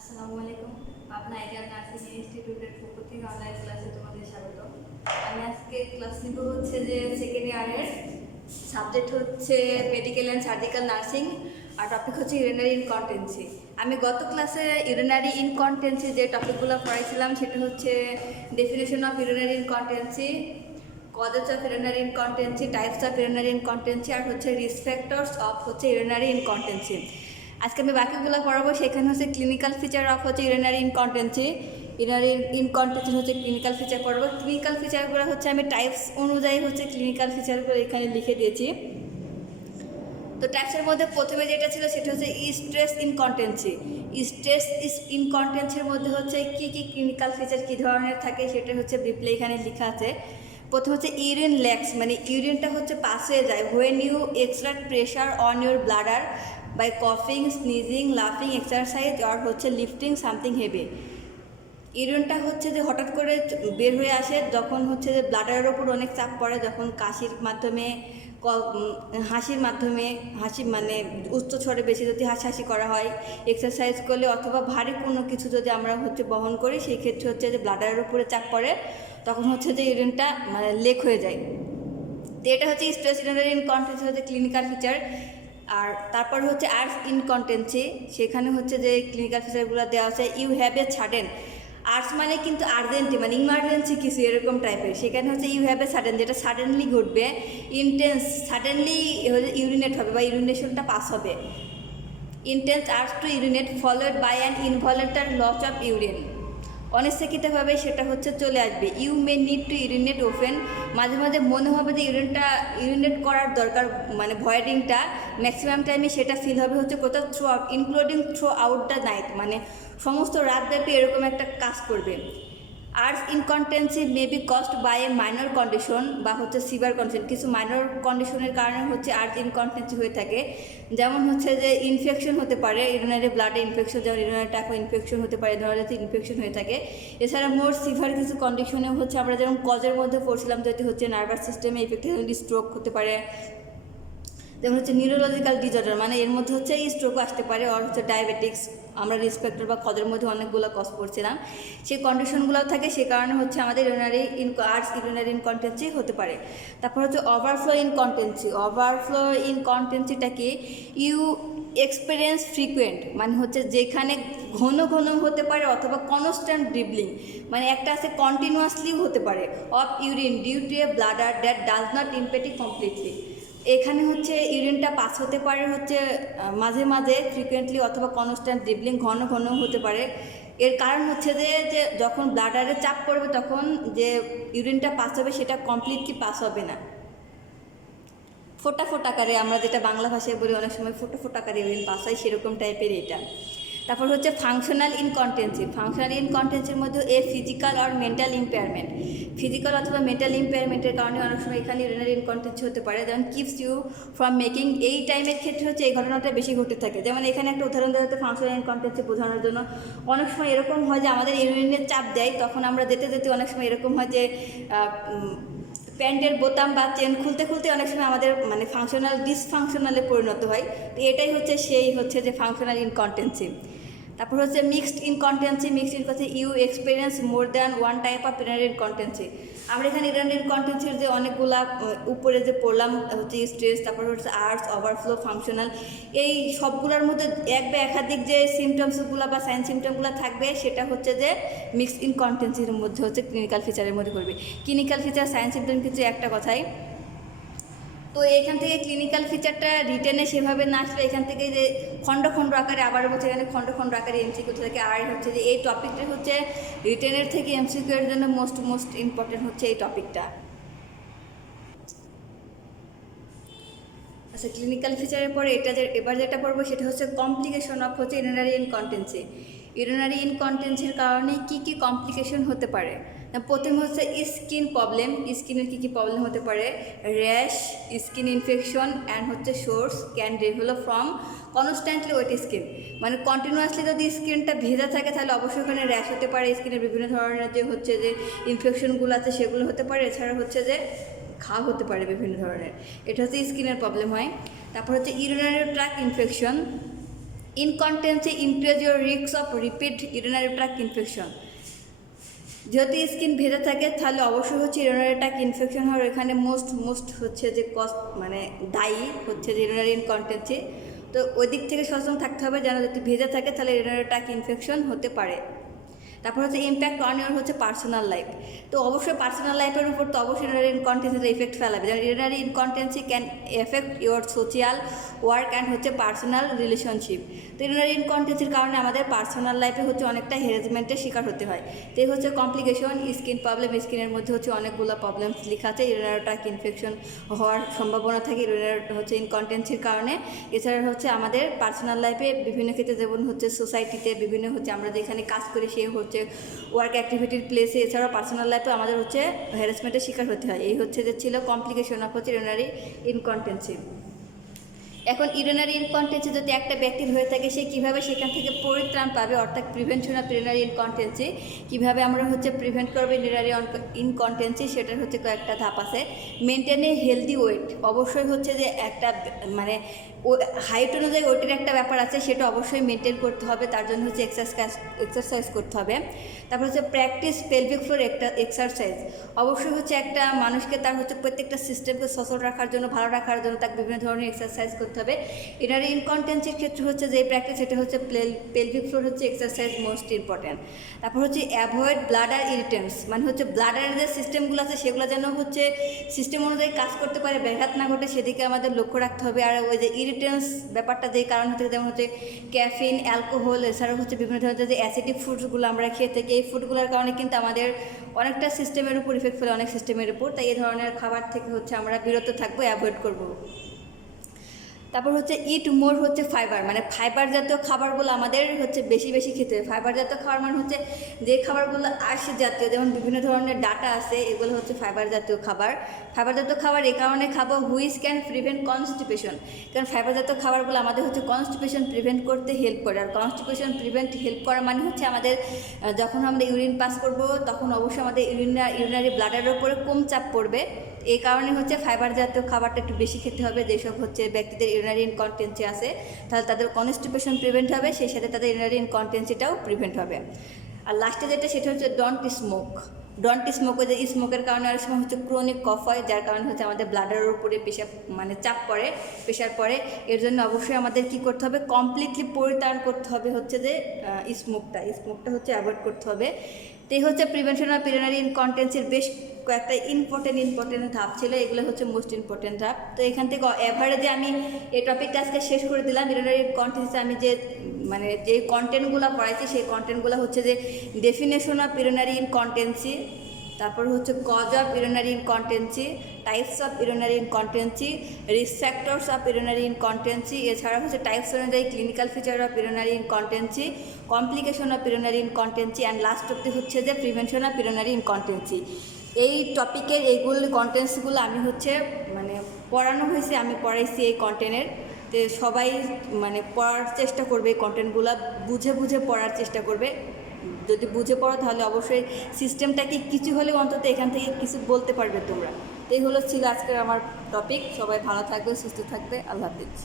আসসালামু আলাইকুম। Pabna ideal nursing ইনস্টিটিউটের পক্ষ থেকে অনলাইন ক্লাসে তোমাদের স্বাগত। আমি আজকে ক্লাস নিব হচ্ছে যে সেকেন্ড ইয়ারের সাবজেক্ট হচ্ছে মেডিকেল অ্যান্ড সার্জিক্যাল নার্সিং, আর টপিক হচ্ছে ইউরিনারি ইনকন্টিনেন্সি। আমি গত ক্লাসে ইউরিনারি ইনকন্টিনেন্সি যে টপিকগুলো পড়াইছিলাম সেটা হচ্ছে definition of urinary incontinency, causes of urinary incontinency, types of urinary incontinency, আর হচ্ছে রিস্ক ফ্যাক্টরস অফ হচ্ছে ইউরিনারি ইনকন্টিনেন্সি। আজকে আমি বাকিগুলো পড়াবো। সেখানে হচ্ছে ক্লিনিক্যাল ফিচার অফ হচ্ছে ইউরিনারি ইনকন্টিনেন্সি, ইউরিনারি ইনকন্টিনেন্সি হচ্ছে ক্লিনিক্যাল ফিচার পড়বো। ক্লিনিক্যাল ফিচারগুলো হচ্ছে আমি টাইপস অনুযায়ী হচ্ছে ক্লিনিক্যাল ফিচারগুলো এখানে লিখে দিয়েছি। তো টাইপসের মধ্যে প্রথমে যেটা ছিল সেটা হচ্ছে স্ট্রেস ইনকন্টিনেন্সি। স্ট্রেস ইনকন্টিনেন্সির মধ্যে হচ্ছে কী কী ক্লিনিক্যাল ফিচার কী ধরনের থাকে সেটা হচ্ছে ব্রিফলি এখানে লেখা আছে। প্রথম হচ্ছে ইউরিন ল্যাক্স, মানে ইউরিনটা হচ্ছে পাস হয়ে যায় when you extract pressure on your bladder by কফিং, sneezing, লাফিং, এক্সারসাইজ আর হচ্ছে লিফটিং সামথিং হেভি। ইউরিনটা হচ্ছে যে হঠাৎ করে বের হয়ে আসে যখন হচ্ছে যে ব্লাডারের ওপর অনেক চাপ পড়ে, যখন কাশির মাধ্যমে, হাসির মাধ্যমে, হাসি মানে উচ্চ স্বরে বেশি যদি হাসাহাসি করা হয়, এক্সারসাইজ করলে অথবা ভারী কোনো কিছু যদি আমরা হচ্ছে বহন করি সেই ক্ষেত্রে হচ্ছে যে ব্লাডারের উপরে চাপ পড়ে, তখন হচ্ছে যে ইউরিনটা মানে লেক হয়ে যায়। তো এটা হচ্ছে স্ট্রেস ইউরিনারি ইনকন্টিনেন্সি হচ্ছে ক্লিনিক্যাল ফিচার। আর তারপর হচ্ছে আর্টস ইনকন্টিনেন্সি, সেখানে হচ্ছে যে ক্লিনিক্যাল ফিচারগুলো দেওয়া আছে। You have a sudden, urge মানে কিন্তু আর্জেন্টি মানে ইমার্জেন্সি কিছু এরকম টাইপের, সেখানে হচ্ছে ইউ হ্যাভ এ সাডেন যেটা সাডেনলি ঘটবে, ইন্টেন্স সাডেনলি ইউরিনেট হবে বা ইউরিনেশনটা পাস হবে। Intense urge to urinate followed by an involuntary loss of urine, অনিচ্ছাকৃতভাবে সেটা হচ্ছে চলে আসবে। You may need to urinate often, মাঝে মাঝে মনে হবে যে ইউরিনেট করার দরকার, মানে ভয়েডিংটা ম্যাক্সিমাম টাইমে সেটা ফিল হবে হচ্ছে কোথাও throughout, including throughout the night, মানে সমস্ত রাতব্যাপী এরকম একটা কাজ করবে। Urge incontinence may be caused by a minor condition বা হচ্ছে সিভিয়ার কন্ডিশন, কিছু মাইনর কন্ডিশনের কারণে হচ্ছে আর্টস ইনকন্টিনেন্সি হয়ে থাকে। যেমন হচ্ছে যে ইনফেকশন হতে পারে, ইউরিনারি ব্লাডে ইনফেকশন, যেমন ইউরিনারি ট্র্যাক্ট ইনফেকশন হতে পারে, ধরনের যাতে ইনফেকশন হয়ে থাকে। এছাড়া মোর সিভিয়ার কিছু কন্ডিশনেও হচ্ছে আমরা যেমন কজের মধ্যে পড়ছিলাম যদি হচ্ছে নার্ভাস সিস্টেমে ইফেক্ট, স্ট্রোক হতে পারে, যেমন হচ্ছে নিউরোলজিক্যাল ডিজঅর্ডার, মানে এর মধ্যে হচ্ছে স্ট্রোকও আসতে পারে, আর হচ্ছে ডায়াবেটিক্স, আমরা রিস্ক ফ্যাক্টর বা কজের মধ্যে অনেকগুলো কজ পড়ছিলাম, সেই কন্ডিশনগুলোও থাকে, সে কারণে হচ্ছে আমাদের আর্টস ইউরিনারি ইনকন্টিনেন্সি হতে পারে। তারপর হচ্ছে ওভারফ্লো ইনকন্টিনেন্সি। ওভারফ্লো ইনকন্টিনেন্সিটা কি, ইউ এক্সপিরিয়েন্স ফ্রিকুয়েন্ট, মানে হচ্ছে যেখানে ঘন ঘন হতে পারে অথবা কনস্ট্যান্ট ড্রিবলিং, মানে একটা আছে কন্টিনিউয়াসলিও হতে পারে, of urine due to a bladder that does not empty completely. এখানে হচ্ছে ইউরিনটা পাস হতে পারে হচ্ছে মাঝে মাঝে ফ্রিকুয়েন্টলি অথবা কনস্ট্যান্ট ড্রিবলিং, ঘন ঘন হতে পারে। এর কারণ হচ্ছে যে যখন ব্লাডারে চাপ পড়বে তখন যে ইউরিনটা পাস হবে সেটা কমপ্লিটলি পাস হবে না, ফোটা ফোটা আকারে, আমরা যেটা বাংলা ভাষায় বলি অনেক সময় ফোটা ফোটা আকারে ইউরিন পাস হয়, সেরকম টাইপের এটা। তারপর হচ্ছে ফাংশনাল ইনকন্টিনেন্সি। ফাংশনাল ইনকন্টিনেন্সির মধ্যে a physical R mental impairment, physical অথবা মেন্টাল ইম্পেয়ারমেন্টের কারণে অনেক সময় এখানে ইউরিনারি ইনকন্টিনেন্সি হতে পারে। যেমন কিপস ইউ ফ্রম মেকিং, এই টাইমের ক্ষেত্রে হচ্ছে এই ঘটনাটা বেশি ঘটে থাকে। যেমন এখানে একটা উদাহরণ দেওয়া হচ্ছে ফাংশনাল ইনকন্টিনেন্সি বোঝানোর জন্য। অনেক সময় এরকম হয় যে আমাদের ইউরিনের চাপ দেয়, তখন আমরা যেতে যেতে অনেক সময় এরকম হয় যে প্যান্টের বোতাম বা চেন খুলতে খুলতে অনেক সময় আমাদের মানে ফাংশনাল ডিসফাংশনালে পরিণত হয়। তো এটাই হচ্ছে সেই হচ্ছে যে ফাংশনাল ইনকন্টিনেন্সি। তারপর হচ্ছে mixed incontinence. Mixed incontinence you experience more than one type of urinary incontinence. আমরা এখানে ইউরিনারি ইনকন্টিনেন্সির যে অনেকগুলা উপরে যে পড়লাম হচ্ছে স্ট্রেস, তারপর হচ্ছে আর্টস, ওভারফ্লো, ফাংশনাল, এই সবগুলোর মধ্যে এক বা একাধিক যে সিমটমসগুলো বা সাইন সিমটমগুলো থাকবে সেটা হচ্ছে যে মিক্সড ইনকন্টিনেন্সির মধ্যে হচ্ছে ক্লিনিক্যাল ফিচারের মধ্যে করবে। ক্লিনিক্যাল ফিচার, সাইন সিমটম কিছু একটা কথাই। তো এখান থেকে ক্লিনিক্যাল ফিচারটা রিটেনে সেভাবে না আসলে এখান থেকে যে খণ্ড খণ্ড আকারে আবার বলছে এখানে খণ্ড খণ্ড আকারে এমসিকিউ থাকে। আর হচ্ছে যে এই টপিকটা হচ্ছে রিটেনের থেকে এমসিকিউ এর জন্য মোস্ট ইম্পর্টেন্ট হচ্ছে এই টপিকটা। আচ্ছা, ক্লিনিক্যাল ফিচারের পরে এবার যেটা পড়বো সেটা হচ্ছে কমপ্লিকেশন অফ হচ্ছে ইউরিনারি ইনকন্টিনেন্সি। ইউরিনারি ইনকন্টিনেন্সির কারণে কী কী কমপ্লিকেশন হতে পারে। প্রথম হচ্ছে স্কিন প্রবলেম। স্কিনের কী কী প্রবলেম হতে পারে, র্যাশ, স্কিন ইনফেকশন অ্যান্ড হচ্ছে sores can develop from constantly wet skin, মানে কন্টিনিউয়াসলি যদি স্কিনটা ভেজা থাকে তাহলে অবশ্যই ওখানে র্যাশ হতে পারে, স্কিনের বিভিন্ন ধরনের যে হচ্ছে যে ইনফেকশনগুলো আছে সেগুলো হতে পারে। এছাড়া হচ্ছে যে ঘা হতে পারে বিভিন্ন ধরনের, এটা হচ্ছে স্কিনের প্রবলেম হয়। তারপর হচ্ছে urinary tract infection. Incontinence increase your risk of repeat urinary tract infection. যদি স্কিন ভেজা থাকে তাহলে অবশ্যই হচ্ছে ইউরিনারি ট্র্যাক্ট ইনফেকশন হওয়ার এখানে মোস্ট হচ্ছে যে মানে দায়ী হচ্ছে যে ইউরিনারি ইনকন্টেন্সি। তো ওই দিক থেকে সচেতন থাকতে হবে, যেন যদি ভেজা থাকে তাহলে ইউরিনারি ট্র্যাক্ট ইনফেকশন হতে পারে। তারপর হচ্ছে ইম্প্যাক্ট অন ইউর হচ্ছে পার্সোনাল লাইফ। তো অবশ্যই পার্সোনাল লাইফের উপর তো অবশ্যই ইউরিনারি ইনকন্টেন্সির ইফেক্ট ফেলাবে, যেমন urinary incontinence can affect your social work and হচ্ছে পার্সোনাল রিলেশনশিপ। তো ইউরিনারি ইনকন্টেন্সির কারণে আমাদের পার্সোনাল লাইফে হচ্ছে অনেকটা হ্যারাসমেন্টের শিকার হতে হয়। তো এই হচ্ছে কমপ্লিকেশন, স্কিন প্রবলেম। স্কিনের মধ্যে হচ্ছে অনেকগুলো প্রবলেমস লেখা আছে। ইউরিনারি ট্র্যাক্ট ইনফেকশন হওয়ার সম্ভাবনা থাকে ইউরিনারি হচ্ছে ইনকন্টেন্সির কারণে। এছাড়া হচ্ছে আমাদের পার্সোনাল লাইফে বিভিন্ন ক্ষেত্রে, যেমন হচ্ছে সোসাইটিতে বিভিন্ন হচ্ছে আমরা যেখানে কাজ করি সে হচ্ছে ওয়ার্ক অ্যাক্টিভিটির প্লেসে, এছাড়াও পার্সোনাল লাইফে আমাদের হচ্ছে হ্যারাসমেন্টের শিকার হতে হয়। এই হচ্ছে যে ছিল কমপ্লিকেশন অফ হচ্ছে ইউরিনারি ইনকন্টেন্সি। এখন ইউরিনারি ইনকন্টেন্সি যদি একটা ব্যক্তির হয়ে থাকে, সে কীভাবে সেখান থেকে পরিত্রাণ পাবে, অর্থাৎ প্রিভেনশন অফ ইউরিনারি ইনকন্টেন্সি, কীভাবে আমরা হচ্ছে প্রিভেন্ট করবো ইউরিনারি ইনকন্টেন্সি, সেটার হচ্ছে কয়েকটা ধাপ আছে। মেনটেন এ হেলদি ওয়েট, অবশ্যই হচ্ছে যে একটা মানে হাইট অনুযায়ী ওয়েটের একটা ব্যাপার আছে, সেটা অবশ্যই মেনটেন করতে হবে। তার জন্য হচ্ছে এক্সারসাইজ করতে হবে। তারপর হচ্ছে প্র্যাকটিস পেলভিক ফ্লোর একটা এক্সারসাইজ। অবশ্যই হচ্ছে একটা মানুষকে তার হচ্ছে প্রত্যেকটা সিস্টেমকে সচল রাখার জন্য, ভালো রাখার জন্য তাকে বিভিন্ন ধরনের এক্সারসাইজ করতে হবে। ইউরিনারি ইনকন্টেন্সির ক্ষেত্রে হচ্ছে যে প্র্যাকটিস, সেটা হচ্ছে পেলভিক ফ্লোর হচ্ছে এক্সারসাইজ মোস্ট ইম্পর্ট্যান্ট। তারপর হচ্ছে অ্যাভয়েড ব্লাডার ইরিটেন্স, মানে হচ্ছে ব্লাডারের যে সিস্টেমগুলো আছে সেগুলো যেন হচ্ছে সিস্টেম অনুযায়ী কাজ করতে পারে, ব্যাঘাত না ঘটে, সেদিকে আমাদের লক্ষ্য রাখতে হবে। আর ওই যে ইরিটেন্স ব্যাপারটা যে কারণ হচ্ছে, যেমন হচ্ছে ক্যাফিন, অ্যালকোহল, এছাড়াও হচ্ছে বিভিন্ন ধরনের যে অ্যাসিডিক ফুডসগুলো আমরা খেয়ে থাকি, এই ফুডগুলোর কারণে কিন্তু আমাদের অনেকটা সিস্টেমের উপর ইফেক্ট ফেলে, অনেক সিস্টেমের উপর। তাই এই ধরনের খাবার থেকে হচ্ছে আমরা বিরত থাকবো, অ্যাভয়েড করবো। তারপর হচ্ছে ইট মোর হচ্ছে ফাইবার, মানে ফাইবার জাতীয় খাবারগুলো আমাদের হচ্ছে বেশি খেতে হবে। ফাইবার জাতীয় খাবার মানে হচ্ছে যে খাবারগুলো আঁশ জাতীয়, যেমন বিভিন্ন ধরনের ডাটা আছে, এগুলো হচ্ছে ফাইবার জাতীয় খাবার। ফাইবার জাতীয় খাবার এই কারণে খাবো হুইচ ক্যান প্রিভেন্ট কনস্টিপেশন, কারণ ফাইবার জাতীয় খাবারগুলো আমাদের হচ্ছে কনস্টিপেশন প্রিভেন্ট করতে হেল্প করে। আর কনস্টিপেশন হেল্প করা মানে হচ্ছে আমাদের যখন আমরা ইউরিন পাস করব তখন অবশ্যই আমাদের ইউরিনারি ব্লাডারের উপরে কম চাপ পড়বে। এই কারণে হচ্ছে ফাইবার জাতীয় খাবারটা একটু বেশি খেতে হবে। যেসব হচ্ছে ব্যক্তিদের ইউরিনারি ইনকন্টেন্সি আছে তাহলে তাদের কনস্টিপেশন প্রিভেন্ট হবে, সেই সাথে তাদের ইউরিনারি ইনকন্টেন্সিটাও প্রিভেন্ট হবে। আর লাস্টে যেটা সেটা হচ্ছে ডোন্ট স্মোক। ওই যে স্মোকের কারণে অনেক সময় হচ্ছে ক্রনিক কফ হয়, যার কারণে হচ্ছে আমাদের ব্লাডারের উপরে চাপ পড়ে, প্রেশার পড়ে। এর জন্য অবশ্যই আমাদের কী করতে হবে, কমপ্লিটলি পরিত্রাণ করতে হবে হচ্ছে যে স্মোকটা হচ্ছে অ্যাভয়েড করতে হবে। তো এই হচ্ছে প্রিভেনশন অফ ইউরিনারি ইনকন্টেন্সির বেশ কয়েকটা ইম্পর্টেন্ট ধাপ ছিল, এগুলো হচ্ছে মোস্ট ইম্পর্টেন্ট ধাপ। তো এখান থেকে এভারেজে আমি এই টপিকটা আজকে শেষ করে দিলাম। ইউরিনারি ইনকন্টেন্সি আমি যে কন্টেন্টগুলো পড়াইছি সেই কন্টেন্টগুলো হচ্ছে যে ডেফিনেশন অফ ইউরিনারি ইনকন্টেন্সি, তারপর হচ্ছে cause of urinary incontinence, types of urinary incontinence, risk factors of urinary incontinence, এছাড়া হচ্ছে টাইপস অনুযায়ী clinical feature of urinary incontinence, complication of urinary incontinence, and last অব্দি হচ্ছে যে প্রিভেনশন অফ ইউরিনারি ইনকন্টেন্সি। এই টপিকের এইগুলো কন্টেন্টসগুলো আমি হচ্ছে পড়ানো হয়েছে, আমি পড়াইছি এই কন্টেন্টের। তো সবাই পড়ার চেষ্টা করবে, এই কন্টেন্টগুলো বুঝে পড়ার চেষ্টা করবে। যদি বুঝে পড়ো তাহলে অবশ্যই সিস্টেমটাকে কিছু হলেও অন্তত এখান থেকে কিছু বলতে পারবে তোমরা। তো এই ছিল আজকের আমার টপিক। সবাই ভালো থাকবে, সুস্থ থাকবে। আল্লাহ হাফিজ।